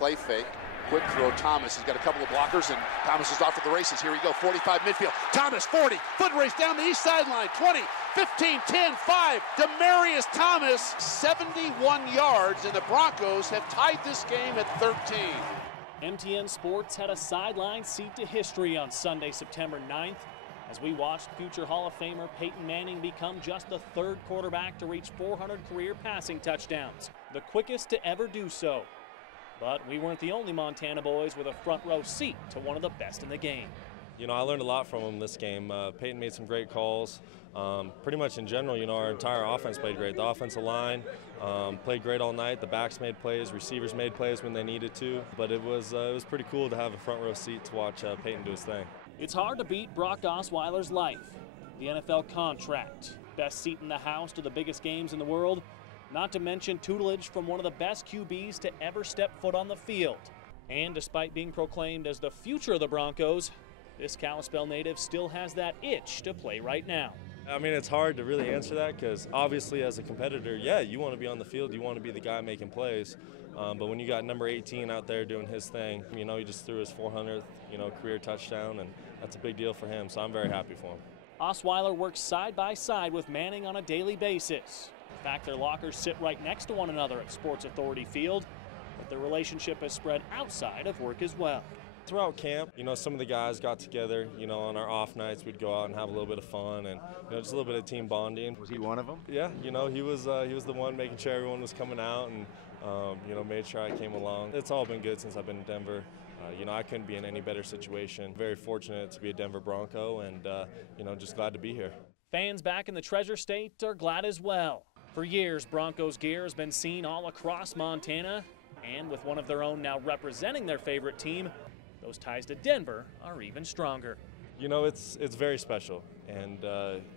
play fake. Quick throw, Thomas. He's got a couple of blockers, and Thomas is off to the races. Here we go, 45 midfield. Thomas, 40. Foot race down the east sideline. 20, 15, 10, 5. Demaryius Thomas, 71 yards, and the Broncos have tied this game at 13. MTN Sports had a sideline seat to history on Sunday, September 9th, as we watched future Hall of Famer Peyton Manning become just the third quarterback to reach 400 career passing touchdowns, the quickest to ever do so. But we weren't the only Montana boys with a front row seat to one of the best in the game. You know, I learned a lot from him this game. Peyton made some great calls. Pretty much in general, you know, our entire offense played great. The offensive line played great all night. The backs made plays. Receivers made plays when they needed to. But it was pretty cool to have a front row seat to watch Peyton do his thing. It's hard to beat Brock Osweiler's life, the NFL contract, best seat in the house to the biggest games in the world, not to mention tutelage from one of the best QBs to ever step foot on the field. And despite being proclaimed as the future of the Broncos, this Kalispell native still has that itch to play right now. I mean, it's hard to really answer that because obviously as a competitor, yeah, you want to be on the field, you want to be the guy making plays. But when you got number 18 out there doing his thing, you know, he just threw his 400th, you know, career touchdown, and that's a big deal for him, so I'm very happy for him. Osweiler works side by side with Manning on a daily basis. In fact, their lockers sit right next to one another at Sports Authority Field, but their relationship has spread outside of work as well. Throughout camp, you know, some of the guys got together, you know, on our off nights, we'd go out and have a little bit of fun and, you know, just a little bit of team bonding. Was he one of them? Yeah, you know, he was the one making sure everyone was coming out and, you know, made sure I came along. It's all been good since I've been in Denver. You know, I couldn't be in any better situation. Very fortunate to be a Denver Bronco and, you know, just glad to be here. Fans back in the Treasure State are glad as well. For years, Broncos gear has been seen all across Montana, and with one of their own now representing their favorite team, those ties to Denver are even stronger. You know, it's very special, and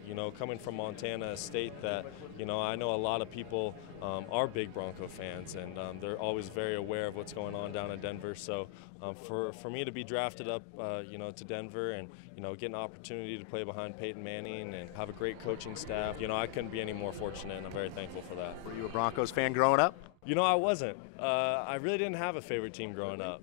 you know, coming from Montana, a state that, you know, I know a lot of people are big Bronco fans, and they're always very aware of what's going on down in Denver. So for me to be drafted up, you know, to Denver and, you know, get an opportunity to play behind Peyton Manning and have a great coaching staff, you know, I couldn't be any more fortunate, and I'm very thankful for that. Were you a Broncos fan growing up? You know, I wasn't. I really didn't have a favorite team growing up,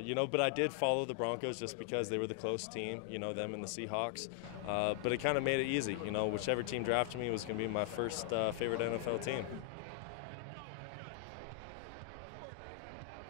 you know, but I did follow the Broncos just because they were the close team, you know, them and the Seahawks. But it kind of made it easy, you know, whichever team drafted me was going to be my first favorite NFL team.